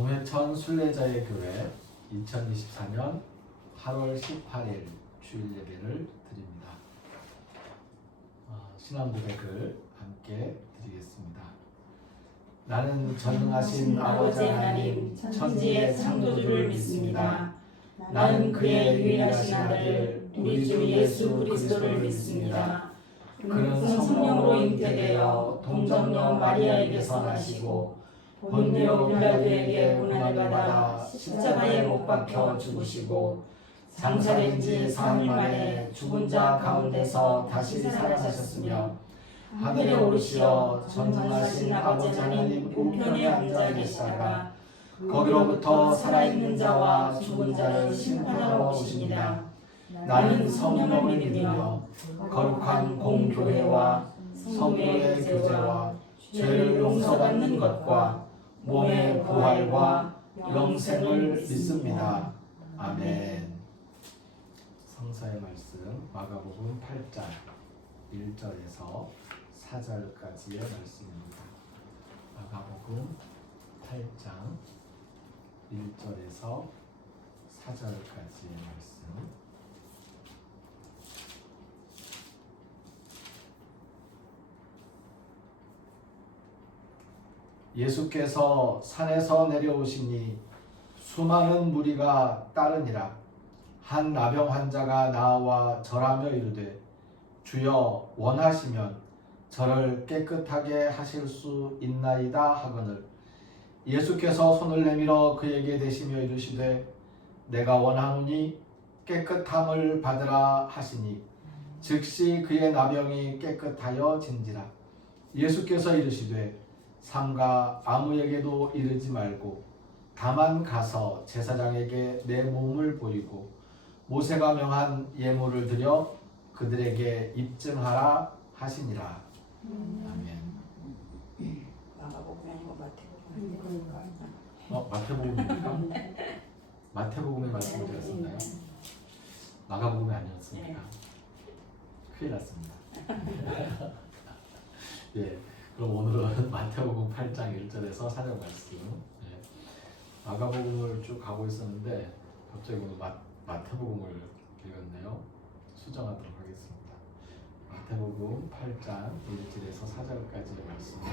동해천 순례자의 교회 2024년 8월 18일 주일 예배를 드립니다. 신앙 고백을 함께 드리겠습니다. 나는 전능하신 아버지 하나님 천지의 창조주를 믿습니다. 나는 그의 유일하신 아들 우리 주 예수 그리스도를 믿습니다. 그는 성령으로 잉태되어 동정녀 마리아에게서 나시고 본디오 빌라도에게 고난을 받아 십자가에 못 박혀 죽으시고 장사된 지 3일 만에 죽은 자 가운데서 다시 살아나셨으며 하늘에 오르시어 전능하신 아버지 하나님 우편에 앉아 계시다가 거기로부터 살아있는 자와 죽은 자를 심판하러 오십니다. 나는 성령을 믿으며 거룩한 공교회와 성도의 교제와 죄를 용서받는 것과 몸의 부활과 영생을 믿습니다. 아멘. 성서의 말씀 마가복음 8장 1절에서 4절까지의 말씀입니다. 마가복음 8장 1절에서 4절까지의 말씀. 예수께서 산에서 내려오시니 수많은 무리가 따르니라. 한 나병 환자가 나와 절하며 이르되 주여 원하시면 저를 깨끗하게 하실 수 있나이다 하거늘 예수께서 손을 내밀어 그에게 대시며 이르시되 내가 원하노니 깨끗함을 받으라 하시니 즉시 그의 나병이 깨끗하여 진지라. 예수께서 이르시되 삼가 아무에게도 이르지 말고 다만 가서 제사장에게 내 몸을 보이고 모세가 명한 예물을 드려 그들에게 입증하라 하시니라. 아멘. 마가복음이 아니고 마태복음. 마태복음입니까? 마태복음의 말씀을 드렸었나요? 마가복음이 아니었습니까? 큰일 났습니다. 예. 그럼 오늘은 마태복음 8장 1절에서 4절 말씀. 예. 마가복음을 쭉 가고 있었는데 갑자기 오늘 마태복음을 읽었네요. 수정하도록 하겠습니다. 마태복음 8장 1절에서 4절까지의 말씀을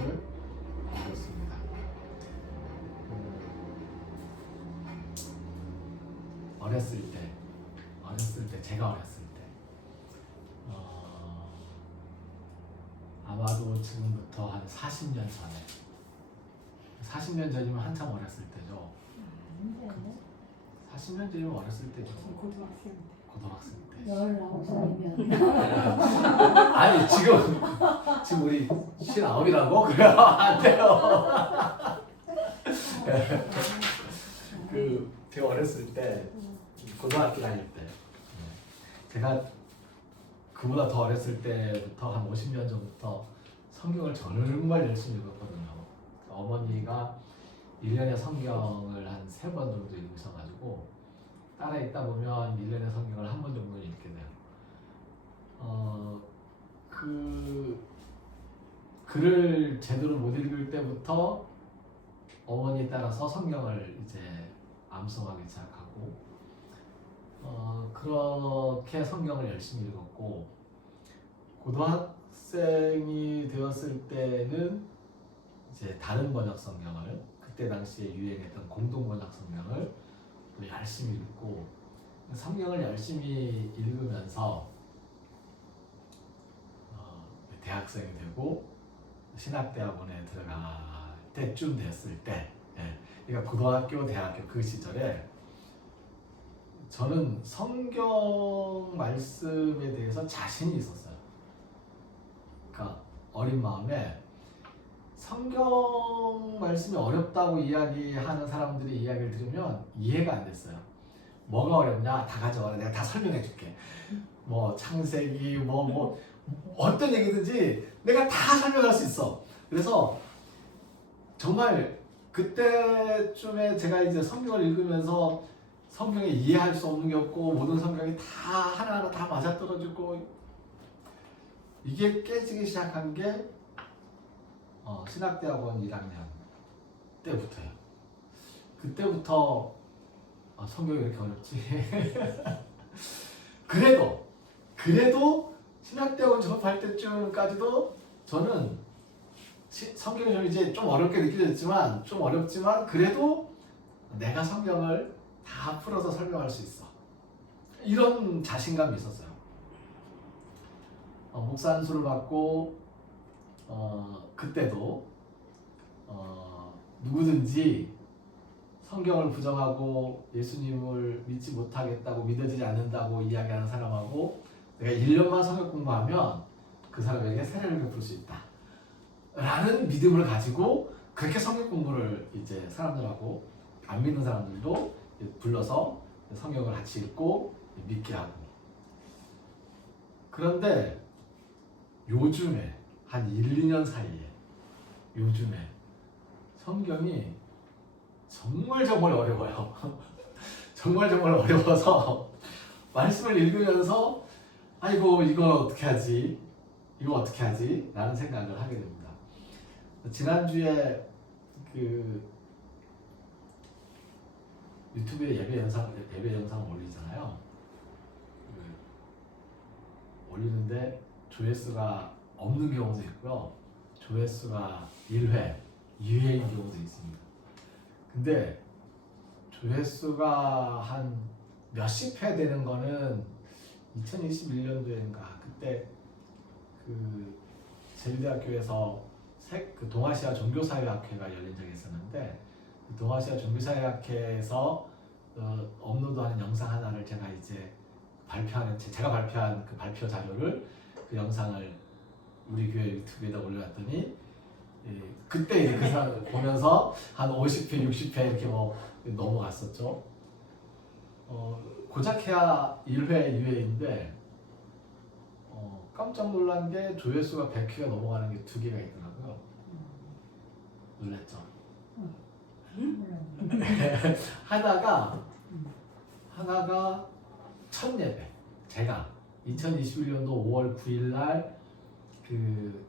읽었습니다. 제가 어렸을 때 아마도 지금부터 한 40년 전에 40년 전이면 한참 어렸을 때죠. 40년 전이면 어렸을 때죠. 고등학생 때 19살이면 아니 지금 우리 59이라고? 그래요? 안 돼요. 제가 어렸을 때 고등학교 다닐 때 제가 그보다 더 어렸을 때부터 한 50년 전부터 성경을 정말 열심히 읽었거든요. 어머니가 1년에 성경을 한 3번 정도 읽으셔가지고 따라 읽다 보면 1년에 성경을 한 번 정도 읽게 돼요. 글을 제대로 못 읽을 때부터 어머니에 따라서 성경을 이제 암송하기 시작하고 그렇게 성경을 열심히 읽었고 고등학생이 되었을 때는 이제 다른 번역 성경을 그때 당시에 유행했던 공동 번역 성경을 또 열심히 읽고 성경을 열심히 읽으면서 대학생이 되고 신학대학원에 들어갈 때쯤 됐을 때, 그러니까 고등학교, 대학교 그 시절에 저는 성경 말씀에 대해서 자신이 있었어요. 그러니까 어린 마음에 성경 말씀이 어렵다고 이야기하는 사람들의 이야기를 들으면 이해가 안 됐어요. 뭐가 어렵냐? 다 가져와라. 내가 다 설명해 줄게. 뭐 창세기 뭐 어떤 얘기든지 내가 다 설명할 수 있어. 그래서 정말 그때쯤에 제가 이제 성경을 읽으면서 성경에 이해할 수 없는 게 없고 모든 성경이 다 하나하나 다 맞아떨어지고 이게 깨지기 시작한 게 신학대학원 1학년 때부터요. 그때부터 성경이 이렇게 어렵지. 그래도 신학대학원 졸업할 때쯤까지도 저는 성경이 좀 이제 좀 어렵게 느껴졌지만 좀 어렵지만 그래도 내가 성경을 다 풀어서 설명할 수 있어. 이런 자신감이 있었어요. 목사 안수를 받고 그때도 누구든지 성경을 부정하고 예수님을 믿지 못하겠다고 믿어지지 않는다고 이야기하는 사람하고 내가 1년만 성경 공부하면 그 사람에게 세례를 베풀 수 있다 라는 믿음을 가지고 그렇게 성경 공부를 이제 사람들하고 안 믿는 사람들도 불러서 성경을 같이 읽고 믿게 하고. 그런데 요즘에 한 1, 2년 사이에 요즘에 성경이 정말 어려워요. 정말 어려워서 말씀을 읽으면서 아이고 이걸 어떻게 하지? 라는 생각을 하게 됩니다. 지난주에 그 유튜브에 예배 영상 올리잖아요. 올리는데 조회수가 없는 경우도 있고요. 조회수가 1회, 2회인 경우도 있습니다. 근데 조회수가 한 몇십 회 되는 거는 2021년도인가 그때 그 제주대학교에서 그 동아시아 종교사회학회가 열린 적이 있었는데 그 동아시아 종교사회학회에서 업로드하는 영상 하나를 제가 이제 제가 발표한 그 발표 자료를 그 영상을 우리 교회 유튜브에다 올려놨더니 그때 이제 그 사람 보면서 한 50회, 60회 이렇게 뭐 넘어갔었죠. 고작 해야 1회, 2회인데 깜짝 놀란 게 조회수가 100회가 넘어가는 게 2개가 있더라고요. 놀랐죠. 하나가 첫 예배. 제가 2021년도 5월 9일 날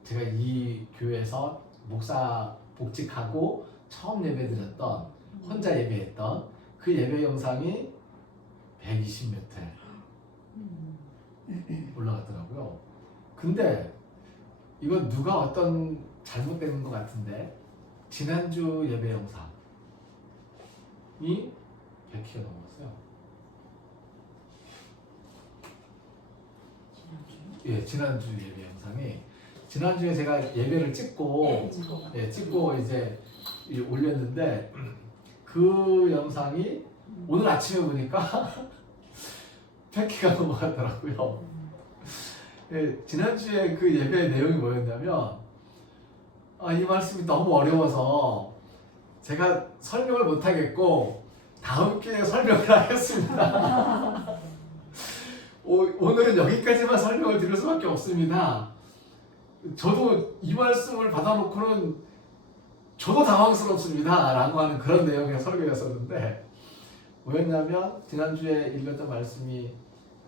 제가 이 교회에서 목사 복직하고 처음 예배 드렸던 혼자 예배했던 그 예배 영상이 120몇 회 올라갔더라고요. 근데 이건 누가 어떤 잘못된 것 같은데 지난주 예배 영상이 100회가 넘었어요. 예, 지난주 예배 영상이 지난주에 제가 예배를 찍고 이제 올렸는데 그 영상이 오늘 아침에 보니까 100회가 넘어갔더라고요. 예, 지난주에 그 예배의 내용이 뭐였냐면 이 말씀이 너무 어려워서 제가 설명을 못하겠고 다음 기회에 설명을 하겠습니다. 오늘은 여기까지만 설명을 드릴 수밖에 없습니다. 저도 이 말씀을 받아놓고는 저도 당황스럽습니다 라고 하는 그런 내용의 설교였었는데 뭐였냐면 지난주에 읽었던 말씀이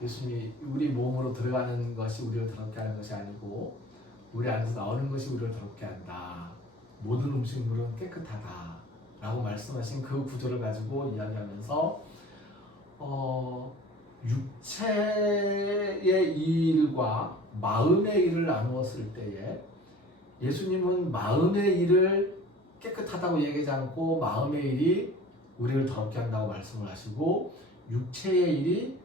예수님이 우리 몸으로 들어가는 것이 우리를 더럽게 하는 것이 아니고 우리 안에서 나오는 것이 우리를 더럽게 한다. 모든 음식물은 깨끗하다 라고 말씀하신 그 구절을 가지고 이야기하면서 육체의 일과 마음의 일을 나누었을 때에 예수님은 마음의 일을 깨끗하다고 얘기하지 않고 마음의 일이 우리를 더럽게 한다고 말씀을 하시고 육체의 일이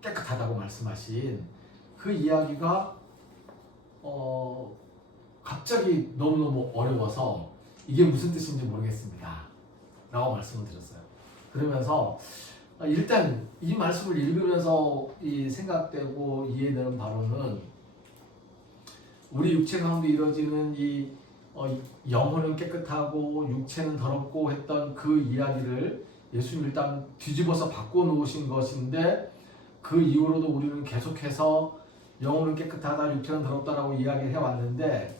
깨끗하다고 말씀하신 그 이야기가 갑자기 너무너무 어려워서 이게 무슨 뜻인지 모르겠습니다 라고 말씀을 드렸어요. 그러면서 일단 이 말씀을 읽으면서 이 생각되고 이해되는 바로는 우리 육체 가운데 이루어지는 이 영혼은 깨끗하고 육체는 더럽고 했던 그 이야기를 예수님 일단 뒤집어서 바꿔놓으신 것인데 그 이후로도 우리는 계속해서 영혼은 깨끗하다, 육체는 더럽다라고 이야기를 해왔는데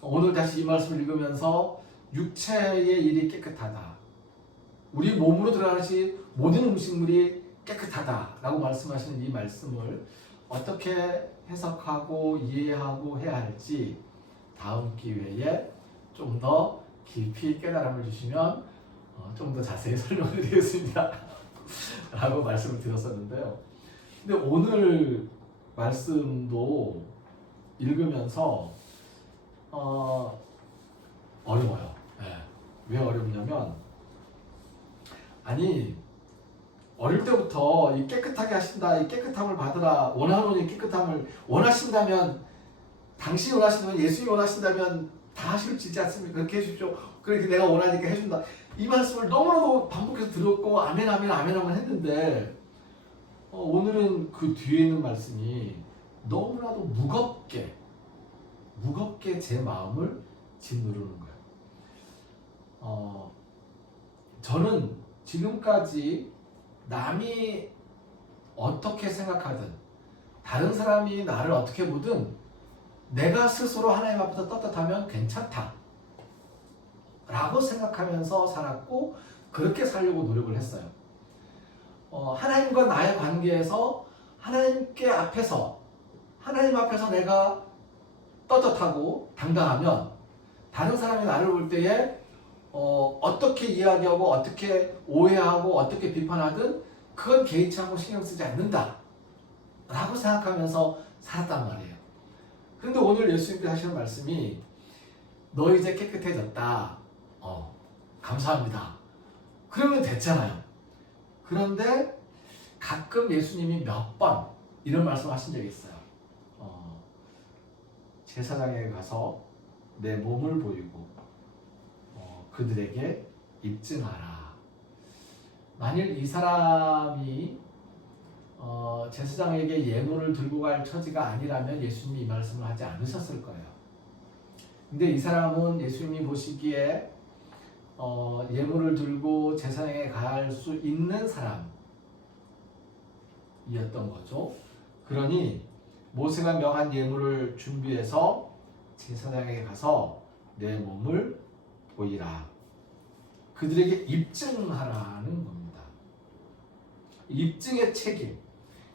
오늘 다시 이 말씀을 읽으면서 육체의 일이 깨끗하다. 우리 몸으로 들어가시 모든 음식물이 깨끗하다라고 말씀하시는 이 말씀을 어떻게 해석하고 이해하고 해야 할지 다음 기회에 좀 더 깊이 깨달음을 주시면 좀 더 자세히 설명을 드리겠습니다. 라고 말씀을 드렸었는데요. 근데 오늘 말씀도 읽으면서 어려워요. 네. 왜 어렵냐면 아니 어릴 때부터 이 깨끗하게 하신다, 이 깨끗함을 받으라, 원하노니 깨끗함을 원하신다면 당신이 원하신다면 예수님이 원하신다면 다 하실 수 있지 않습니까? 그렇게 해주십시오. 그렇게 내가 원하니까 해준다. 이 말씀을 너무나도 반복해서 들었고 아멘 아멘 아멘 아멘 했는데 오늘은 그 뒤에 있는 말씀이 너무나도 무겁게 제 마음을 짓누르는 거예요. 저는 지금까지 남이 어떻게 생각하든 다른 사람이 나를 어떻게 보든 내가 스스로 하나님 앞에서 떳떳하면 괜찮다 라고 생각하면서 살았고 그렇게 살려고 노력을 했어요. 하나님과 나의 관계에서 하나님 앞에서 내가 떳떳하고 당당하면 다른 사람이 나를 볼 때에 어떻게 이야기하고 어떻게 오해하고 어떻게 비판하든 그건 개의치 않고 신경 쓰지 않는다 라고 생각하면서 살았단 말이에요. 그런데 오늘 예수님께서 하시는 말씀이 너 이제 깨끗해졌다. 감사합니다. 그러면 됐잖아요. 그런데 가끔 예수님이 몇 번 이런 말씀 하신 적이 있어요. 제사장에게 가서 내 몸을 보이고 그들에게 입증하라. 만일 이 사람이 제사장에게 예물을 들고 갈 처지가 아니라면 예수님이 이 말씀을 하지 않으셨을 거예요. 근데 이 사람은 예수님이 보시기에 예물을 들고 제사장에게 갈 수 있는 사람이었던 거죠. 그러니 모세가 명한 예물을 준비해서 제사장에게 가서 내 몸을 보이라. 그들에게 입증하라는 겁니다. 입증의 책임.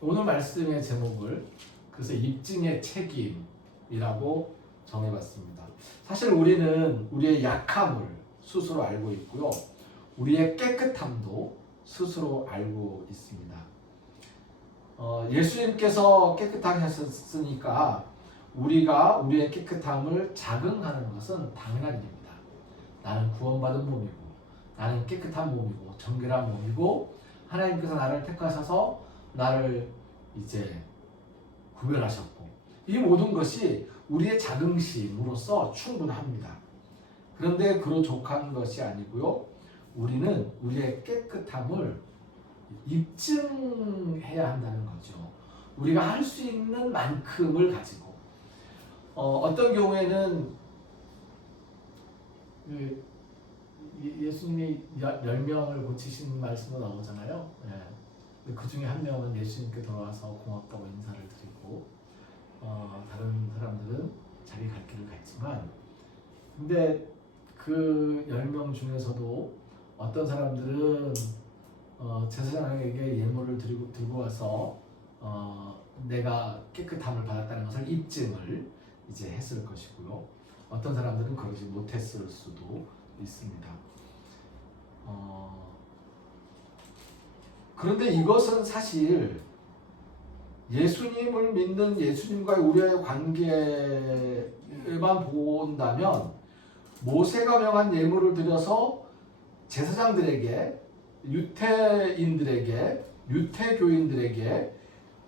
오늘 말씀의 제목을 그래서 입증의 책임이라고 정해봤습니다. 사실 우리는 우리의 약함을 스스로 알고 있고요. 우리의 깨끗함도 스스로 알고 있습니다. 예수님께서 깨끗하게 하셨으니까 우리가 우리의 깨끗함을 자긍하는 것은 당연한 일입니다. 나는 구원받은 몸이고 나는 깨끗한 몸이고 정결한 몸이고 하나님께서 나를 택하셔서 나를 이제 구별하셨고 이 모든 것이 우리의 자긍심으로서 충분합니다. 그런데 그로 족한 것이 아니고요. 우리는 우리의 깨끗함을 입증해야 한다는 거죠. 우리가 할 수 있는 만큼을 가지고 어떤 경우에는 예수님이 10명을 고치신 말씀도 나오잖아요. 그 중에 한 명은 예수님께 돌아와서 고맙다고 인사를 드리고 다른 사람들은 자기 갈 길을 갔지만 근데 그 10명 중에서도 어떤 사람들은 제사장에게 예물을 들고 와서 내가 깨끗함을 받았다는 것을 입증을 이제 했을 것이고요. 어떤 사람들은 그러지 못했을 수도 있습니다. 그런데 이것은 사실 예수님을 믿는 예수님과의 우리의 관계만 본다면 모세가 명한 예물을 드려서 제사장들에게 유태인들에게 유태교인들에게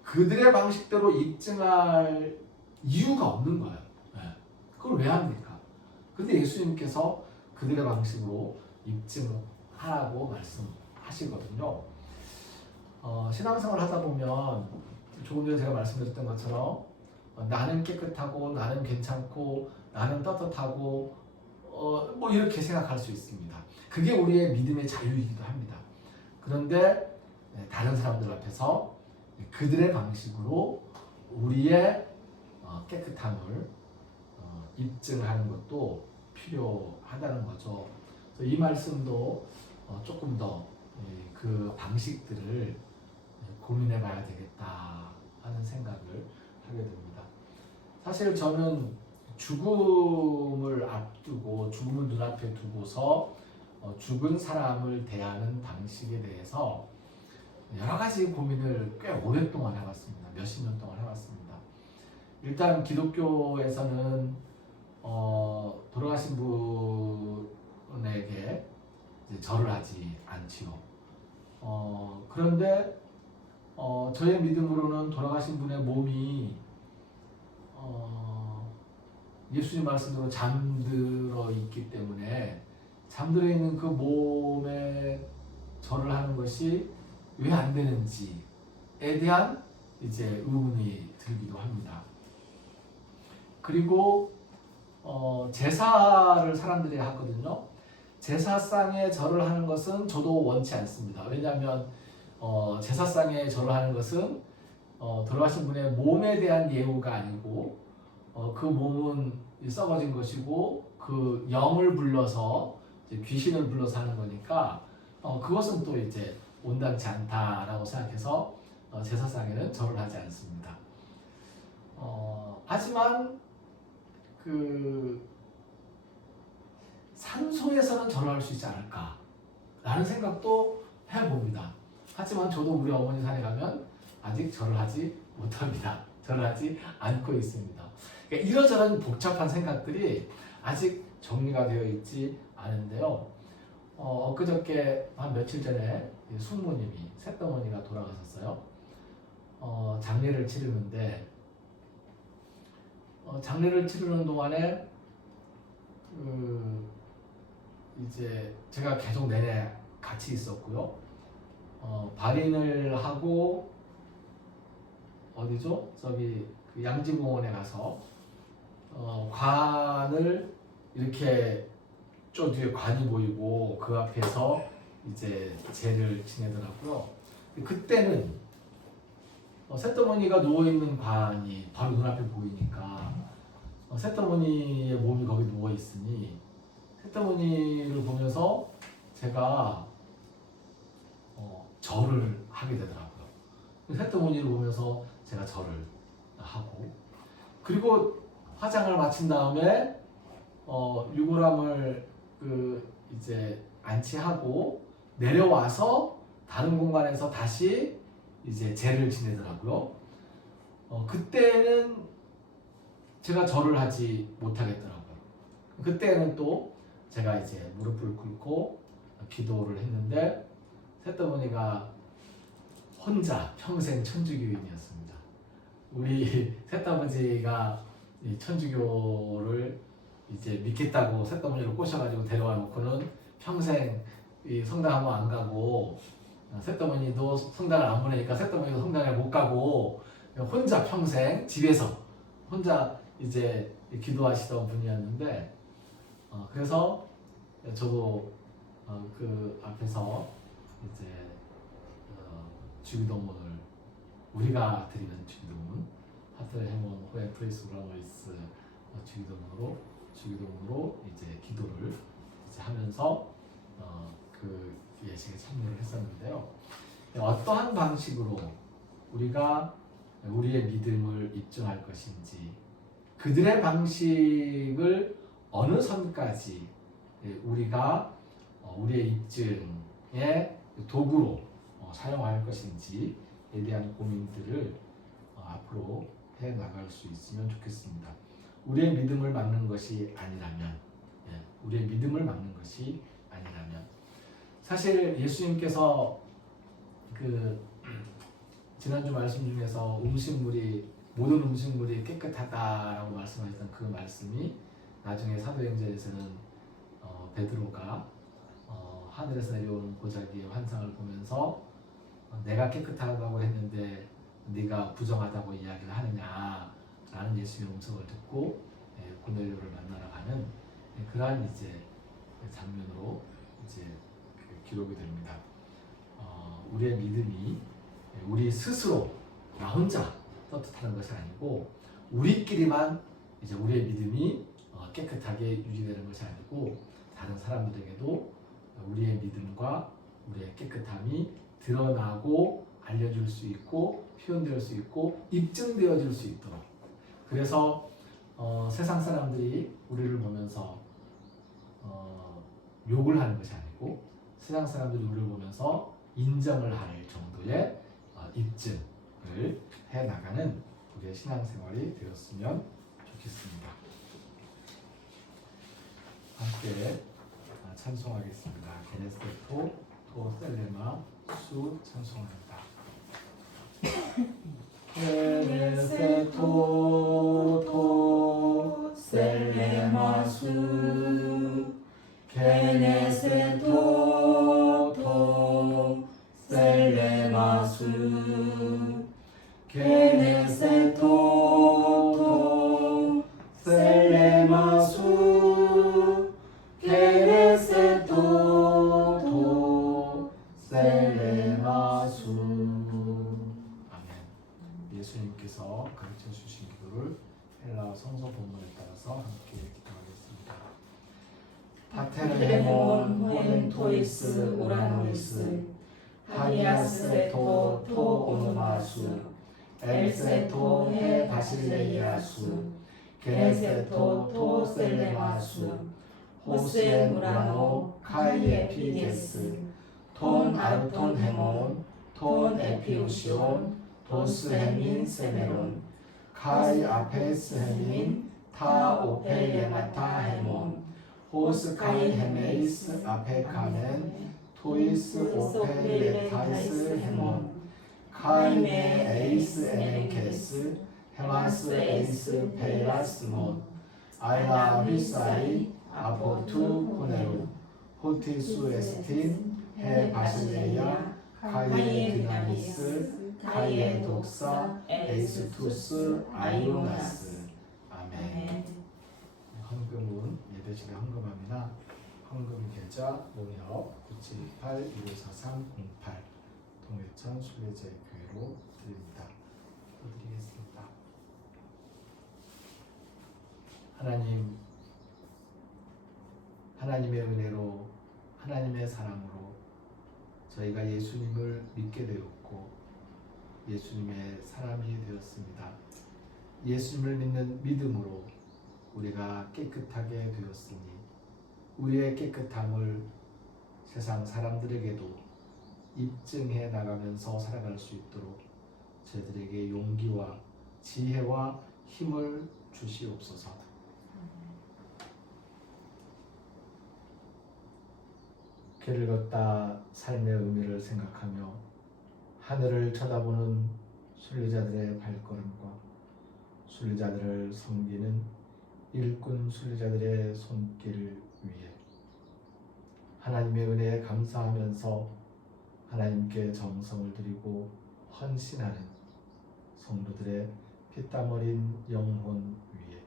그들의 방식대로 입증할 이유가 없는 거예요. 그걸 왜 합니까? 근데 예수님께서 그들의 방식으로 입증하라고 말씀하시거든요. 신앙생활 하다 보면 조금 전에 제가 말씀드렸던 것처럼 나는 깨끗하고 나는 괜찮고 나는 떳떳하고 뭐 이렇게 생각할 수 있습니다. 그게 우리의 믿음의 자유이기도 합니다. 그런데 다른 사람들 앞에서 그들의 방식으로 우리의 깨끗함을 입증하는 것도 필요하다는 거죠. 그래서 이 말씀도 조금 더 그 방식들을 고민해 봐야 되겠다 하는 생각을 하게 됩니다. 사실 저는 죽음을 앞두고 죽음을 눈앞에 두고서 죽은 사람을 대하는 방식에 대해서 여러 가지 고민을 꽤 오랫동안 해왔습니다. 몇십 년 동안 해왔습니다. 일단 기독교에서는 돌아가신 분에게 이제 절을 하지 않지요. 그런데 저의 믿음으로는 돌아가신 분의 몸이 예수님 말씀대로 잠들어 있기 때문에 잠들어 있는 그 몸에 절을 하는 것이 왜 안 되는지에 대한 이제 의문이 들기도 합니다. 그리고 제사를 사람들이 하거든요. 제사상에 절을 하는 것은 저도 원치 않습니다. 왜냐하면 제사상에 절을 하는 것은 돌아가신 분의 몸에 대한 예우가 아니고 그 몸은 썩어진 것이고 그 영을 불러서 이제 귀신을 불러서 하는 거니까 그것은 또 이제 온당치 않다라고 생각해서 제사상에는 절을 하지 않습니다. 하지만 그 산소에서는 절을 할 수 있지 않을까라는 생각도 해봅니다. 하지만 저도 우리 어머니 산에 가면 아직 절을 하지 못합니다. 절을 하지 않고 있습니다. 그러니까 이러저런 복잡한 생각들이 아직 정리가 되어 있지 않은데요. 엊그저께 한 며칠 전에 숙모님이 셋어머니가 돌아가셨어요. 장례를 치르는데 장례를 치르는 동안에 이제 제가 계속 내내 같이 있었고요. 발인을 하고 어디죠? 저기 그 양지공원에 가서 관을 이렇게 저 뒤에 관이 보이고 그 앞에서 이제 제를 지내더라고요. 그때는 셋어머니가 누워있는 관이 바로 눈앞에 보이니까 셋어머니의 몸이 거기 누워있으니 셋어머니를 보면서 제가 절을 하게 되더라고요. 셋어머니를 보면서 제가 절을 하고 그리고 화장을 마친 다음에 유골함을 이제 안치하고 내려와서 다른 공간에서 다시 이제 제를 지내더라고요. 그때는 제가 절을 하지 못하겠더라고요. 그때는 또 제가 이제 무릎을 꿇고 기도를 했는데 셋어머니가 혼자 평생 천주교인이었습니다. 우리 셋아버지가 천주교를 이제 믿겠다고 셋어머니를 꼬셔가지고 데려와 놓고는 평생 이 성당 한번 안 가고 셋어머니도 성당을 안 보내니까 셋어머니도 성당에 못 가고 혼자 평생 집에서 혼자 이제 기도하시던 분이었는데 그래서 저도 그 앞에서 이제 주기도문을 우리가 드리는 주기도문 하트레헤몬 호에 프레이스 브라모이스 주기도문으로 이제 기도를 이제 하면서 그 예식에 참여를 했었는데요. 어떠한 방식으로 우리가 우리의 믿음을 입증할 것인지 그들의 방식을 어느 선까지 우리가 우리의 입증의 도구로 사용할 것인지에 대한 고민들을 앞으로 해 나갈 수 있으면 좋겠습니다. 우리의 믿음을 막는 것이 아니라면, 우리의 믿음을 막는 것이 아니라면, 사실 예수님께서 그 지난주 말씀 중에서 모든 음식물이 깨끗하다라고 말씀하셨던 그 말씀이 나중에 사도행전에서는 베드로가 하늘에서 내려오는 보자기의 환상을 보면서 내가 깨끗하다고 했는데 네가 부정하다고 이야기를 하느냐라는 예수님의 음성을 듣고 고넬료를 만나러 가는 그러한 이제 장면으로 이제 기록이 됩니다. 우리의 믿음이 우리 스스로 나 혼자 떳떳하는 것이 아니고 우리끼리만 이제 우리의 믿음이 깨끗하게 유지되는 것이 아니고 다른 사람들에게도 우리의 믿음과 우리의 깨끗함이 드러나고 알려줄 수 있고 표현될 수 있고 입증되어질 수 있도록 그래서 세상 사람들이 우리를 보면서 욕을 하는 것이 아니고 되고 세상 사람들이 우리를 보면서 인정을 할 정도의 입증을 해나가는 우리의 신앙생활이 되었으면 좋겠습니다. 함께 찬송하겠습니다. 게네세토 토 셀레마 수 찬송합니다. 게네세토 토 셀레마 수 게네세토 토 셀레마 수 게네세토 토 셀레마 수 게네세토 토 셀레마 수. 아멘. 예수님께서 가르쳐 주신 기도를 헬라어 성서 본문에 따라서 함께 기도하겠습니다. 파테르몬 호엔토이스 오라노이스 하디아스레토 토 오노마수 엘세토 헤 바실레이아수 게네세토 토 셀레마수 호스엔 우라노 카이 에피게스 톤 아르톤 헤몬 톤 에피우시온 도스 헤민 세메론 카이 아페스 헤민 타 오페레마타 헤몬 호스 카이 헤메이스 아페 카멘 토이스 오페레타이스 헤몬 카이메 에이스 에멘케스 헤마스 에이스 페이라스몬 아이라 미사이 아포투 코네루 호티수 에스틴 헤 바실레이아 카이에 디나미스 카이에 독사 에이스투스 아이오나스. 아멘. 헌금은 예배실에 헌금합니다. 헌금 계좌 농협 978-1543-08 동해천 순례자교회로 드립니다. 드리겠습니다. 하나님, 하나님의 은혜로 하나님의 사랑으로 저희가 예수님을 믿게 되었고 예수님의 사람이 되었습니다. 예수님을 믿는 믿음으로 우리가 깨끗하게 되었으니 우리의 깨끗함을 세상 사람들에게도 입증해 나가면서 살아갈 수 있도록 저희들에게 용기와 지혜와 힘을 주시옵소서. 길을 걷다 삶의 의미를 생각하며 하늘을 쳐다보는 순례자들의 발걸음과 순례자들을 섬기는 일꾼 순례자들의 손길 위에 하나님의 은혜에 감사하면서 하나님께 정성을 드리고 헌신하는 성도들의 피땀 어린 영혼 위에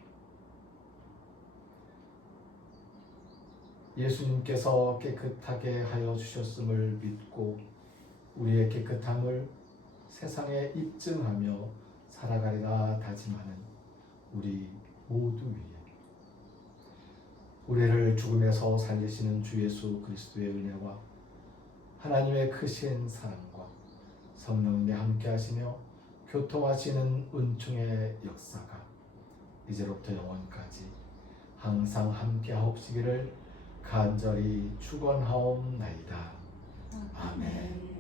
예수님께서 깨끗하게 하여 주셨음을 믿고 우리의 깨끗함을 세상에 입증하며 살아가리라 다짐하는 우리 모두 위에 우리를 죽음에서 살리시는 주 예수 그리스도의 은혜와 하나님의 크신 사랑과 성령님의 함께 하시며 교통하시는 은총의 역사가 이제로부터 영원까지 항상 함께 하옵시기를 간절히 축원하옵나이다. 아멘.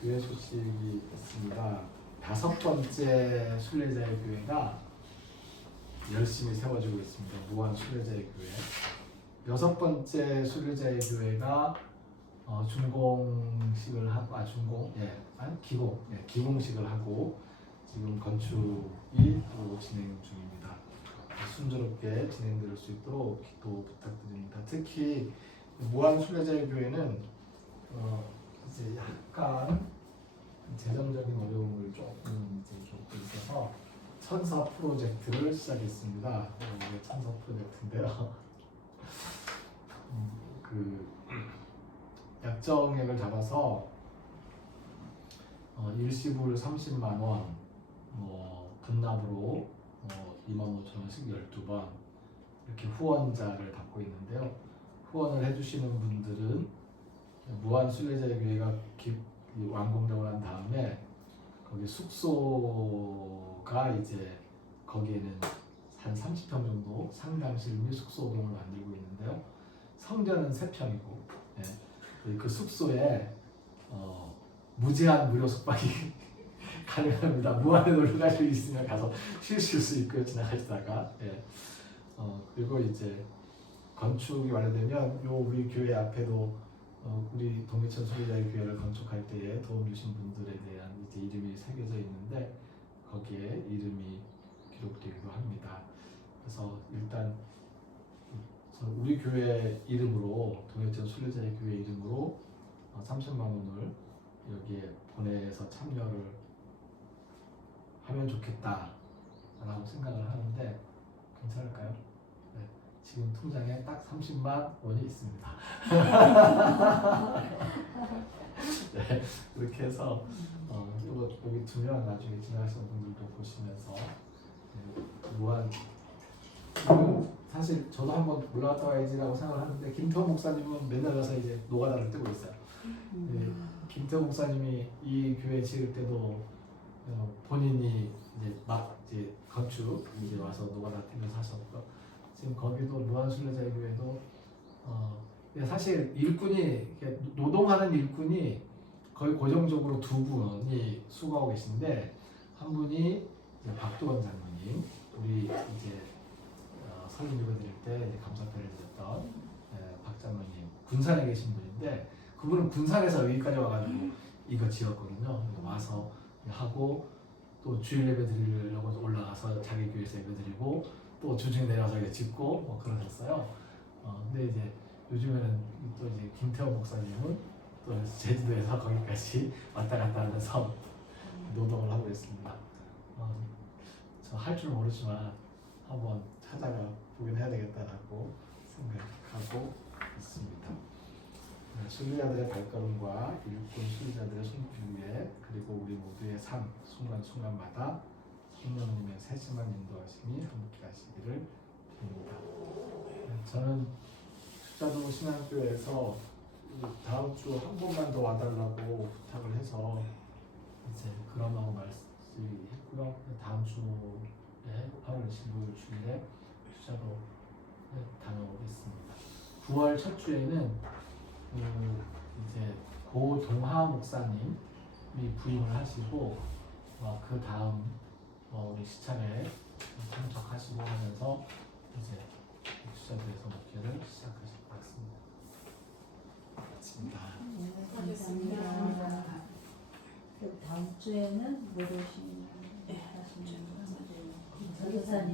교회 소식이 있습니다. 5번째 순례자의 교회가 열심히 세워지고 있습니다. 무한 순례자의 교회. 6번째 순례자의 교회가 준공식을 하고 기공식을 하고 지금 건축이 진행 중입니다. 순조롭게 진행될 수 있도록 기도 부탁드립니다. 특히 무한 순례자의 교회는 이제 약간 재정적인 어려움을 조금 있어서 천사 프로젝트를 시작했습니다. 천사 프로젝트인데요. 그 약정액을 잡아서 일시불 30만 원, 분납으로 25,000원씩 12번 이렇게 후원자를 받고 있는데요. 후원을 해주시는 분들은 무한 순례자의 교회가 완공되고 난 다음에 거기 숙소가 이제 거기에는 한 30평 정도 상담실 및 숙소동을 만들고 있는데요. 성전은 3평이고 그 숙소에 무제한 무료 숙박이 가능합니다. 무한에 놀러 갈 수 있으면 가서 쉬실 수 있고요. 지나가시다가 그리고 이제 건축이 완료되면 요 우리 교회 앞에도 우리 동해천 순례자의 교회를 건축할 때에 도움 주신 분들에 대한 이제 이름이 새겨져 있는데 거기에 이름이 기록되기도 합니다. 그래서 일단 우리 교회 이름으로 동해천 순례자의 교회 이름으로 30만 원을 여기에 보내서 참여를 하면 좋겠다라고 생각을 하는데 괜찮을까요? 네, 지금 통장에 딱 30만 원이 있습니다. 네, 이렇게 해서 이거 여기 두면 나중에 지나가시는 분들도 보시면서 무한 사실 저도 한번 올라갔다 와야지라고 생각을 하는데 김태호 목사님은 맨날 가서 이제 노가다를 뜨고 있어요. 김태호 목사님이 이 교회 지을 때도 본인이 이제 건축 이제 와서 노가다 뛰면서 하셨고 지금 거기도 무한순례자의 교회도 사실 일꾼이 노동하는 일꾼이 거의 고정적으로 2분이 수고하고 계신데 한 분이 이제 박두건 장로님 우리 이제 설립 드릴 때 이제 감사패를 드렸던 박 장로님 군산에 계신 분인데 그분은 군산에서 여기까지 와가지고 이거 지었거든요. 와서 하고 또 주일 예배 드리려고 올라가서 자기 교회에서 예배 드리고 또 주중에 내려와서 이거 짓고 뭐 그러셨어요. 근데 이제 요즘에는 또 이제 김태호 목사님은 또 제주도에서 거기까지 왔다 갔다 하면서 노동을 하고 있습니다. 저 할 줄 모르지만 한번 찾아가 보긴 해야 되겠다라고 생각하고 있습니다. 순례자들의 발걸음과 일꾼 순례자들의 손길에 그리고 우리 모두의 삶 순간순간마다 성령님의 세심한 인도하심이 함께 하시기를 빕니다. 저는 숫자도 신앙교회에서 다음 주 한 번만 더 와달라고 부탁을 해서 이제 그런 마음 말씀했고요. 다음 주에 8월 25일 주일에 숫자로 다녀오겠습니다. 9월 첫 주에는 이제 고동하 목사님이 부임을 하시고 그 다음 우리 시참에 참석하시고 하면서 이제 수자들에서 목회를 시작하실 것 같습니다. 감사합니다. 그 다음 주에는 못 오시는 하시는 전도사님